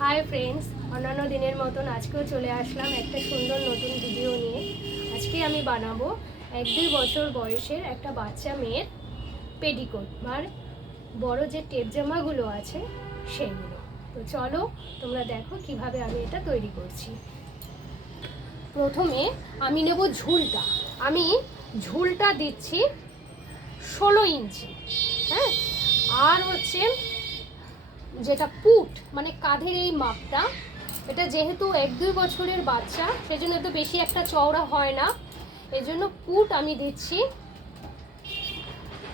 Hi friends, অন্যান্য দিনের মতন আজকেও চলে আসলাম একটা সুন্দর নতুন ভিডিও নিয়ে। আজকে আমি বানাবো 1-2 বছর বয়সের একটা বাচ্চা মেয়ের পেটিকোট, আর বড় যে টেপ জামাগুলো আছে সেগুলো। তো চলো তোমরা দেখো কিভাবে আমি এটা তৈরি করছি। প্রথমে আমি নেব ঝুলটা। আমি ঝুলটা দিচ্ছি 16 ইঞ্চি। হ্যাঁ, আর হচ্ছে যেটা পুট মানে কাঁধের এই মাপটা, এটা যেহেতু 1-2 বছরের বাচ্চা সেজন্য তো বেশি একটা চওড়া হয় না, এজন্য পুট আমি দিচ্ছি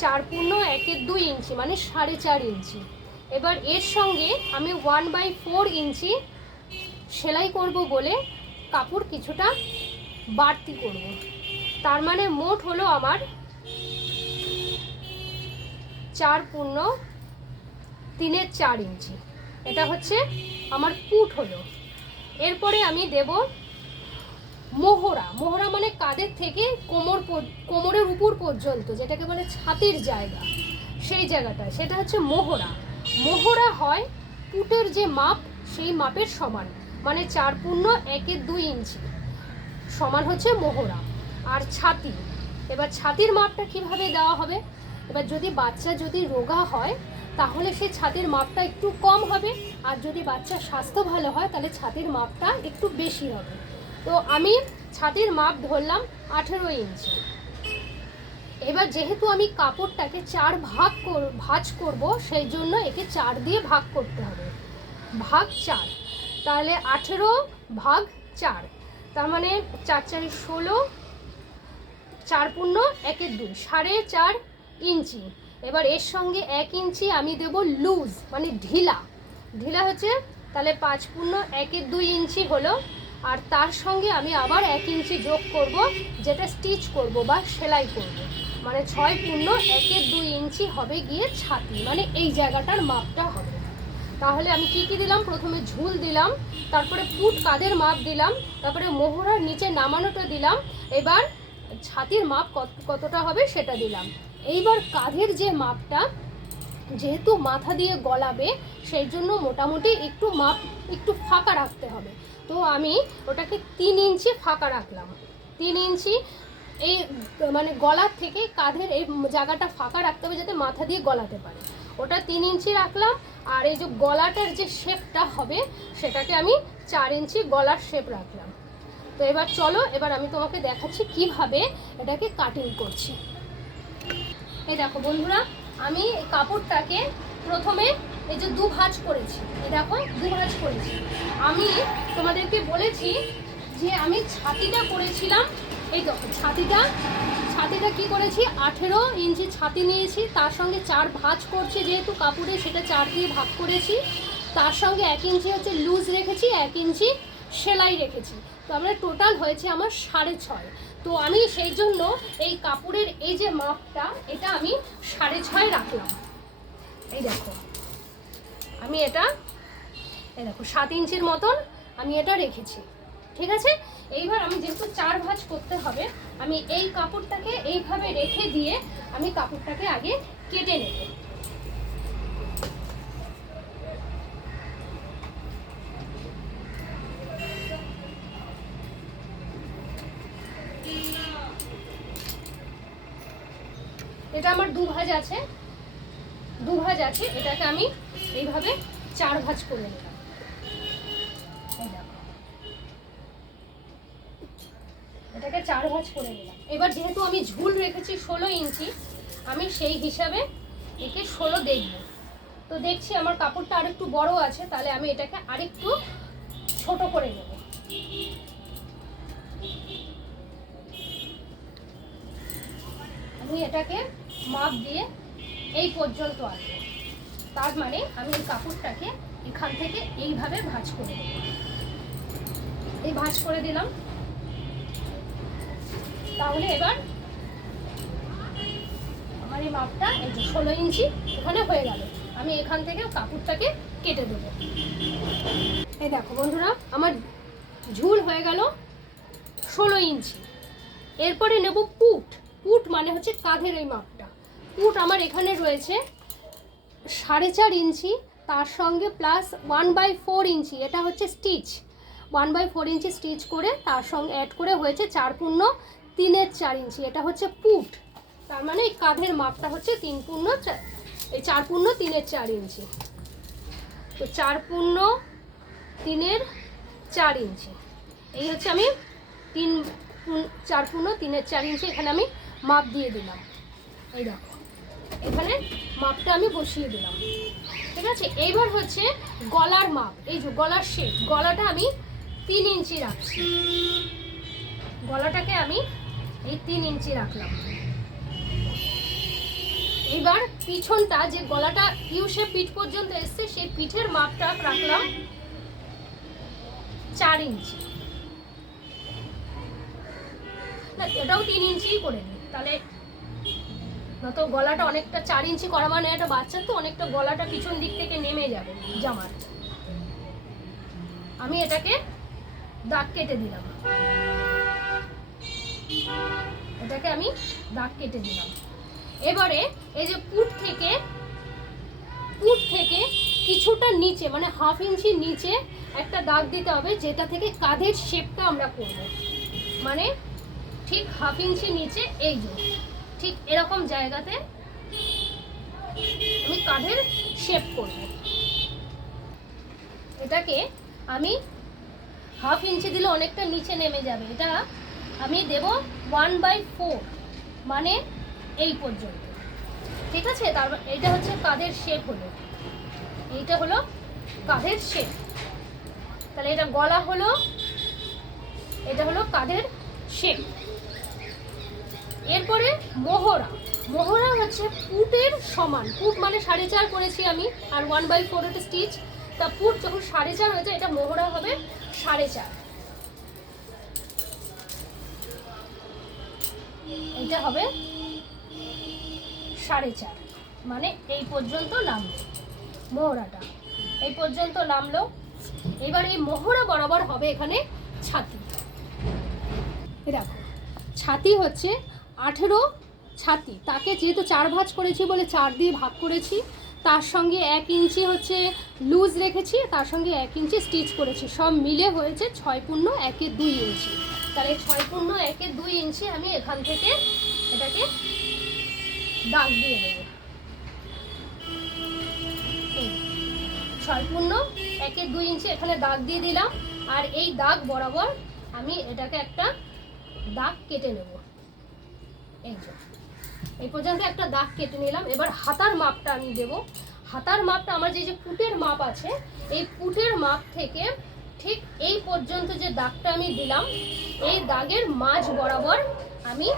4.1/2 ইঞ্চি মানে 4.5 ইঞ্চি। এবার এর সঙ্গে আমি 1/4 ইঞ্চি সেলাই করব বলে কাপড় কিছুটা বাড়তি করব। তার মানে মোট হলো আমার 4.3/4 ইঞ্চি। এটা হচ্ছে আমার পুট হলো। এরপরে আমি দেব মোহরা। মোহরা মানে কাঁধের থেকে কোমরের উপর পর্যন্ত, যেটাকে বলে ছাতির জায়গা, সেই জায়গাটা, সেটা হচ্ছে মোহরা। মোহরা হয় পুটের যে মাপ সেই মাপের সমান, মানে 4.1/2 ইঞ্চি সমান হচ্ছে মোহরা। আর ছাতি, এবার ছাতির মাপটা কিভাবে দেওয়া হবে? এবার যদি বাচ্চা রোগা হয় তাহলে সেই ছাতির মাপটা একটু কম হবে, আর যদি বাচ্চার স্বাস্থ্য ভালো হয় তাহলে ছাতির মাপটা একটু বেশি হবে। তো আমি ছাতির মাপ ধরলাম 18 ইঞ্চি। এবার যেহেতু আমি কাপড়টাকে 4 ভাঁজ করব, সেই জন্য একে 4 দিয়ে ভাগ করতে হবে, ভাগ 4। তাহলে 18 ভাগ 4, তার মানে 4×4 = 16, 4.1/2 4.5 ইঞ্চি। এবার এর সঙ্গে 1 ইঞ্চি আমি দেব লুজ মানে ঢিলা। ঢিলা হচ্ছে তাহলে 5.1/2 ইঞ্চি হলো। আর তার সঙ্গে আমি আবার 1 ইঞ্চি যোগ করব, যেটা স্টিচ করব বা সেলাই করব, মানে 6.1/2 ইঞ্চি হবে গিয়ে ছাতি, মানে এই জায়গাটার মাপটা হবে। তাহলে আমি কি কি দিলাম? প্রথমে ঝুল দিলাম, তারপরে পুট কাঁধের মাপ দিলাম, তারপরে মোহরার নিচে নামানোটা দিলাম, এবার ছাতির মাপ কতটা হবে সেটা দিলাম। এইবার কাঁধের যে মাপটা, যেহেতু মাথা দিয়ে গলাবে সেই জন্য মোটামুটি একটু মাপ একটু ফাঁকা রাখতে হবে। তো আমি ওটাকে 3 ইঞ্চি ফাঁকা রাখলাম। 3 ইঞ্চি এই মানে গলার থেকে কাঁধের এই জায়গাটা ফাঁকা রাখতে হবে যাতে মাথা দিয়ে গলাতে পারে, ওটা 3 ইঞ্চি রাখলাম। আর এই যে গলাটার যে শেপটা হবে সেটাকে আমি 4 ইঞ্চি গলার শেপ রাখলাম। তো এবার চলো, এবার আমি তোমাকে দেখাচ্ছি কিভাবে এটাকে কাটিং করছি। এই দেখো বন্ধুরা, আমি কাপড়টাকে প্রথমে এই যে 2 ভাঁজ করেছি, এই দেখো 2 ভাঁজ করেছি। আমি তোমাদেরকে বলেছি যে আমি ছাতিটা করেছিলাম, এই দেখো ছাতিটা কি করেছি, 18 ইঞ্চি ছাতি নিয়েছি, তার সঙ্গে 4 ভাঁজ করছি, যেহেতু কাপড়ে সেটা 4 দিয়ে ভাগ করেছি। তার সঙ্গে 1 ইঞ্চি হচ্ছে লুজ রেখেছি, 1 ইঞ্চি সেলাই রেখেছি। তো আমরা টোটাল হয়েছে আমার 6.5। তো আমি সেই জন্য এই কাপড়ের এই যে মাপটা, এটা আমি 6.5 রাখলাম। এই দেখো আমি এটা, এই দেখো 7 ইঞ্চির মতন আমি এটা রেখেছি, ঠিক আছে। এইবার আমি যেহেতু 4 ভাঁজ করতে হবে, আমি এই কাপড়টাকে এইভাবে রেখে দিয়ে আমি কাপড়টাকে আগে কেটে নেব। এটা আমার 2 ভাঁজ আছে, এটাকে আমি এইভাবে 4 ভাঁজ করে নিলাম। এটাকে 4 ভাঁজ করে নিলাম। এবার যেহেতু আমি ঝুল রেখেছি 16 ইঞ্চি, আমি সেই হিসাবে একে 16 দেখব। তো দেখছি আমার কাপড়টা আরেকটু বড় আছে, তাহলে আমি এটাকে আরেকটু ছোট করে নেব। আমি এটাকে মাপ দিয়ে এই পর্যন্ত আনবো, তার মানে আমি এই কাপড়টাকে এখান থেকে এইভাবে ভাঁজ করে দেব। এই ভাঁজ করে দিলাম। তাহলে এবার আমার এই মাপটা এই যে 16 ইঞ্চি এখানে হয়ে গেল। আমি এখান থেকে কাপড়টাকে কেটে দেবো। এই দেখো বন্ধুরা, আমার ঝুল হয়ে গেল 16 ইঞ্চি। এরপরে নেব পুট। পুট মানে হচ্ছে কাঁধের এই মাপটা। পুট আমার এখানে রয়েছে 4.5 ইঞ্চি, তার সঙ্গে প্লাস 1/4 ইঞ্চি, এটা হচ্ছে স্টিচ, 1/4 ইঞ্চি স্টিচ করে তার সঙ্গে অ্যাড করে হয়েছে 4/3 ইঞ্চি, এটা হচ্ছে পুট। তার মানে এই কাঁধের মাপটা হচ্ছে 4/3 ইঞ্চি। তো 4/3 ইঞ্চি, এই হচ্ছে আমি 4/3 ইঞ্চি এখানে আমি মাপ দিয়ে দিলাম। এই দেখো এখানে মাপটা আমি বসিয়ে দিলাম, ঠিক আছে। এইবার হচ্ছে গলার মাপ, এই যে গলার শেপ, গলাটা আমি 3 ইঞ্চি রাখছি, গলাটাকে আমি এই 3 ইঞ্চি রাখলাম। এবার পিছনটা যে গলাটা ইউ শেপ পিঠ পর্যন্ত এসছে, সেই পিঠের মাপটা রাখলাম 4 ইঞ্চি, না এটাও 3 ইঞ্চিই করে নিই, তাহলে না তো গলাটা অনেকটা 4 ইঞ্চি করা মানে একটা বাচ্চার তো অনেকটা গলাটা পিছন দিক থেকে নেমে যাবে জামার। আমি এটাকে দাগ কেটে দিলাম, এটাকে আমি দাগ কেটে দিলাম। এবারে এই যে পুট থেকে কিছুটা নিচে মানে 1/2 ইঞ্চি নিচে একটা দাগ দিতে হবে, যেটা থেকে কাঁধের শেপটা আমরা করব। মানে ঠিক 1/2 ইঞ্চি নিচে, এই যে ঠিক এরকম জায়গাতে আমি কাঁধের শেপ করব। এটাকে আমি 1/2 ইঞ্চি দিলে অনেকটা নিচে নেমে যাবে, এটা আমি দেব 1/4, মানে এই পর্যন্ত, ঠিক আছে। তারপর এইটা হচ্ছে কাঁধের শেপ হলো, এইটা হলো কাঁধের শেপ। তাহলে এটা গলা হলো, এটা হলো কাঁধের শেপ। এরপরে মোহরা হচ্ছে পুটের সমান, পুট মানে 4.5 করেছি আমি, আর 1/4 এটা স্টিচ, তা পুট যখন 4.5 হয়েছে, এটা মোহরা হবে 4.5, এটা হবে 4.5, মানে এই পর্যন্ত নামলো মোহরাটা, এই পর্যন্ত নামলো। এবার এই মোহরা বরাবর হবে এখানে ছাতি। দেখো ছাতি হচ্ছে 18 ছাতি, তাকে যেহেতু 4 ভাঁজ করেছি বলে 4 দিয়ে ভাগ করেছি, তার সঙ্গে 1 ইঞ্চি হচ্ছে লুজ রেখেছি, তার সঙ্গে 1 ইঞ্চি স্টিচ করেছি, সব মিলে হয়েছে 6/1 ইঞ্চি। তাহলে 6/1 ইঞ্চি আমি এখান থেকে এটাকে দাগ দিয়ে দেব। 6/1 ইঞ্চি এখানে দাগ দিয়ে দিলাম, আর এই দাগ বরাবর আমি এটাকে একটা দাগ কেটে নেব। এই পর্যন্ত একটা দাগ কেটে নিলাম। এবার হাতার মাপটা আমি দেব। হাতার মাপটা আমার যে পুটের মাপ আছে, এই পুটের মাপ থেকে ঠিক এই পর্যন্ত যে দাগটা আমি দিলাম, এই দাগের মাঝ বরাবর আমি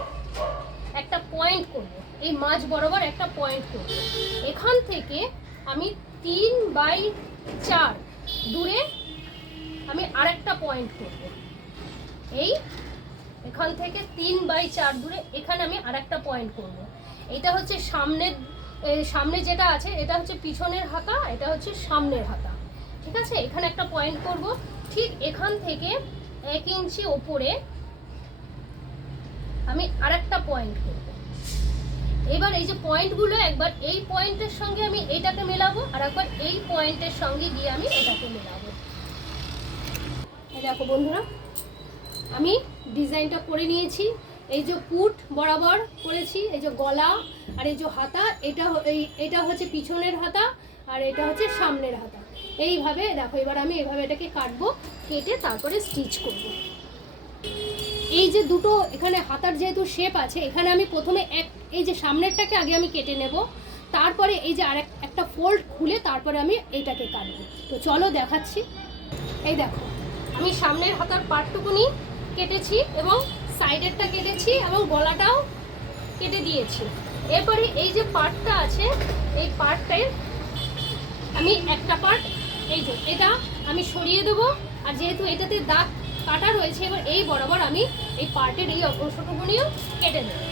একটা পয়েন্ট করব, এই মাঝ বরাবর একটা পয়েন্ট করব। এখান থেকে আমি 3/4 দূরে আমি আরেকটা পয়েন্ট করব, এই এখান থেকে 3/4 দূরে এখানে আমি আরেকটা পয়েন্ট করব। এটা হচ্ছে সামনে যেটা আছে, এটা হচ্ছে পিছনের হাতা, এটা হচ্ছে সামনের হাতা, ঠিক আছে। এখানে একটা পয়েন্ট করব, ঠিক এখান থেকে 1 ইঞ্চি ওপরে আমি আরেকটা পয়েন্ট করব। এবার এই যে পয়েন্টগুলো, একবার এই পয়েন্টের সঙ্গে আমি এইটাকে মেলাবো, আর একবার এই পয়েন্টের সঙ্গে গিয়ে আমি এটাকে মেলাবো। দেখো বন্ধুরা, আমি ডিজাইনটা করে নিয়েছি। এই যে পুট বরাবর করেছি, এই যে গলা আর এই যে হাতা, এটা হচ্ছে পিছনের হাতা আর এটা হচ্ছে সামনের হাতা। এইভাবে দেখো, এবার আমি এভাবে এটাকে কাটবো, কেটে তারপরে স্টিচ করব। এই যে দুটো এখানে হাতার যেহেতু শেপ আছে, এখানে আমি প্রথমে এই যে সামনেরটাকে আগে আমি কেটে নেব, তারপরে এই যে একটা ফোল্ড খুলে তারপরে আমি এইটাকে কাটবো। তো চলো দেখাচ্ছি। এই দেখো, আমি সামনের হাতার পার্টটুকুনি কেটেছি এবং সাইডেরটা কেটেছি এবং গলাটাও কেটে দিয়েছি। এরপরে এই যে পার্টটা আছে, এই পার্টটায় আমি একটা পার্ট, এই যে এটা আমি সরিয়ে দেবো, আর যেহেতু এটাতে দাগ কাটা রয়েছে, এবার এই বরাবর আমি এই পার্টের এই অংশটুকুনিও কেটে দেবো।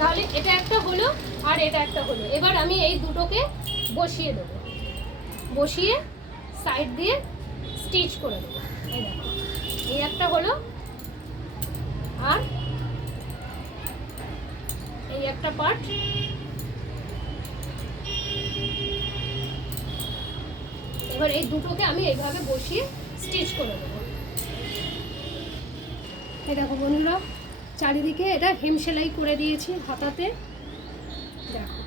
তাহলে এটা একটা হলো আর এটা একটা হলো। এবার আমি এই দুটোকে বসিয়ে দেবো, বসিয়ে স্টিচ করে দেবো। এই দেখো, এই একটা হলো, আর এই একটা পার্ট। এবার এই দুটোকে আমি এইভাবে বসিয়ে স্টিচ করে দেবো। এই দেখো বন্ধুরা, চারিদিকে এটা হেম সেলাই করে দিয়েছি হাতাতে। দেখো,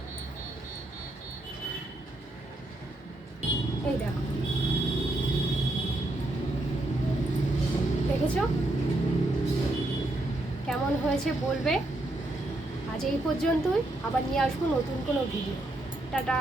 এই দেখো, দেখেছো কেমন হয়েছে বলবে। আজ এই পর্যন্তই, আবার নিয়ে আসবো নতুন কোনো ভিডিও। টাটা।